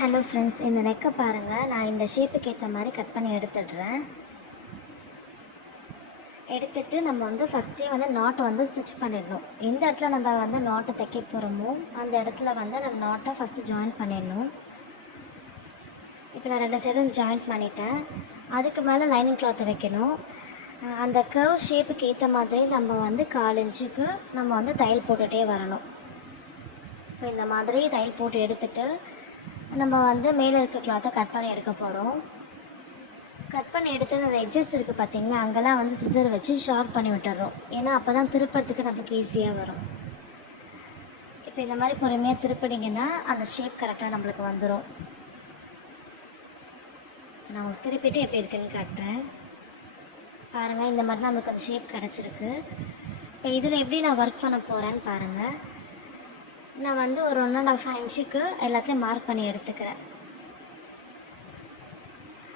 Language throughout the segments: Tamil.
ஹலோ ஃப்ரெண்ட்ஸ், இந்த நெக்கை பாருங்கள். நான் இந்த ஷேப்புக்கு ஏற்ற மாதிரி கட் பண்ணி எடுத்துடுறேன். எடுத்துகிட்டு நம்ம ஃபஸ்ட்டே நாட்டை ஸ்டிச் பண்ணிடணும். எந்த இடத்துல நம்ம நாட்டை தைக்க போகிறோமோ அந்த இடத்துல நம்ம நாட்டை ஃபஸ்ட்டு ஜாயின் பண்ணிடணும். இப்போ நான் 2 சைடும் ஜாயின் பண்ணிட்டேன். அதுக்கு மேலே லைனிங் கிளாத்தை வைக்கணும். அந்த கர்வ் ஷேப்புக்கு ஏற்ற மாதிரி நம்ம 4 இன்ச்சுக்கு நம்ம தையல் போட்டுகிட்டே வரணும். இப்போ இந்த மாதிரி தையல் போட்டு எடுத்துகிட்டு நம்ம மேலே இருக்க கிளாத்தை கட் பண்ணி எடுக்க போகிறோம். கட் பண்ணி எடுத்து அந்த எட்ஜஸ் இருக்குது பார்த்திங்களா, அங்கெல்லாம் சிசர் வச்சு ஷார்ப் பண்ணி விட்டுறோம். ஏன்னா அப்போ தான் திருப்பறதுக்கு நம்மளுக்கு ஈஸியாக வரும். இப்போ இந்த மாதிரி பொறுமையாக திருப்பினீங்கன்னா அந்த ஷேப் கரெக்டாக நம்மளுக்கு வந்துடும். நான் உங்களுக்கு திருப்பிட்டு எப்படி இருக்குன்னு காட்டுறேன் பாருங்கள். இந்த மாதிரி நம்மளுக்கு அந்த ஷேப் கிடச்சிருக்கு. இப்போ இதில் எப்படி நான் ஒர்க் பண்ண போகிறேன்னு பாருங்கள். நான் ஒரு 1.5 இன்ச்சுக்கு எல்லாத்தையும் மார்க் பண்ணி எடுத்துக்கிறேன்.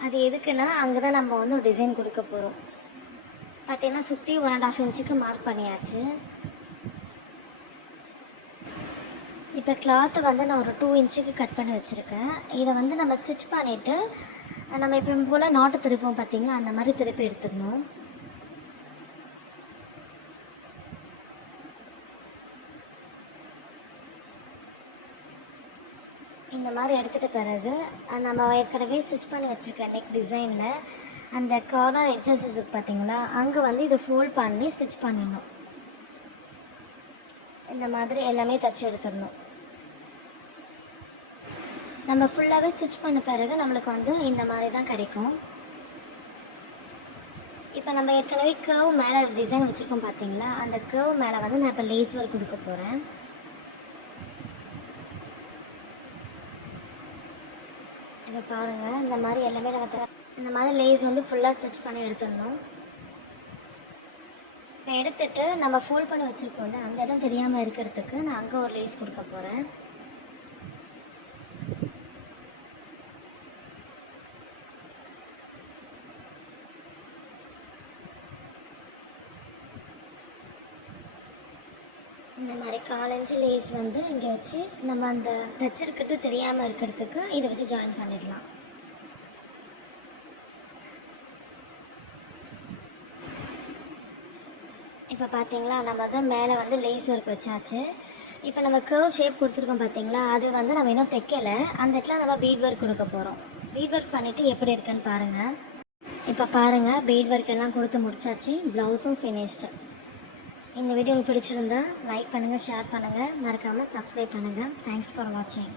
அது எதுக்குன்னா அங்கே தான் நம்ம ஒரு டிசைன் கொடுக்க போகிறோம். பார்த்திங்கன்னா சுற்றி 1.5 இன்ச்சுக்கு மார்க் பண்ணியாச்சு. இப்போ கிளாத்தை நான் ஒரு 2 இன்ச்சுக்கு கட் பண்ணி வச்சுருக்கேன். இதை நம்ம ஸ்டிச் பண்ணிவிட்டு நம்ம இப்போ போல் நாட்டு திருப்போம் பார்த்திங்களா, அந்த மாதிரி திருப்பி எடுத்துக்கணும். இந்த மாதிரி எடுத்துகிட்ட பிறகு நம்ம ஏற்கனவே ஸ்டிச் பண்ணி வச்சுருக்க நெக் டிசைனில் அந்த கார்னர் எட்ஜஸ் இருக்குது பார்த்திங்களா, அங்கே இதை ஃபோல்ட் பண்ணி ஸ்டிச் பண்ணிடணும். இந்த மாதிரி எல்லாமே தைச்சி எடுத்துடணும். நம்ம ஃபுல்லாகவே ஸ்டிச் பண்ண பிறகு நம்மளுக்கு இந்த மாதிரி தான் கிடைக்கும். இப்போ நம்ம ஏற்கனவே கர்வ் மேலே டிசைன் வச்சுருக்கோம் பார்த்திங்களா, அந்த கர்வ் மேலே நான் இப்போ லேஸ் ஒர்க் கொடுக்க போகிறேன். இப்போ பாருங்கள், இந்த மாதிரி எல்லாமே நம்ம இந்த மாதிரி லேஸ் ஃபுல்லாக ஸ்டிச் பண்ணி எடுத்துடணும். இப்போ எடுத்துகிட்டு நம்ம ஃபோல்ட் பண்ணி வச்சுருக்கோம்ல, அந்த இடம் தெரியாமல் இருக்கிறதுக்கு நான் அங்கே ஒரு லேஸ் கொடுக்க போகிறேன். இந்த மாதிரி 4 இன்ச்சு லேஸ் இங்கே வச்சு நம்ம அந்த தைச்சிருக்கிறது தெரியாமல் இருக்கிறதுக்கு இதை வச்சு ஜாயின் பண்ணிடலாம். இப்போ பார்த்தீங்களா, நம்ம மேலே லேஸ் ஒர்க் வச்சாச்சு. இப்போ நம்ம கர்வ் ஷேப் கொடுத்துருக்கோம் பார்த்தீங்களா, அது நம்ம இன்னும் தைக்கலை. அந்த இடத்துல நம்ம பீட் ஒர்க் கொடுக்க போகிறோம். பீட் ஒர்க் பண்ணிவிட்டு எப்படி இருக்குன்னு பாருங்கள். இப்போ பாருங்கள், பீட் ஒர்க் எல்லாம் கொடுத்து முடிச்சாச்சு. ப்ளவுஸும் ஃபினிஷ்டு. இந்த வீடியோ உங்களுக்கு பிடிச்சிருந்தா லைக் பண்ணுங்கள், ஷேர் பண்ணுங்கள், மறக்காமல் சப்ஸ்கிரைப் பண்ணுங்கள். தேங்க்ஸ் ஃபார் வாட்சிங்.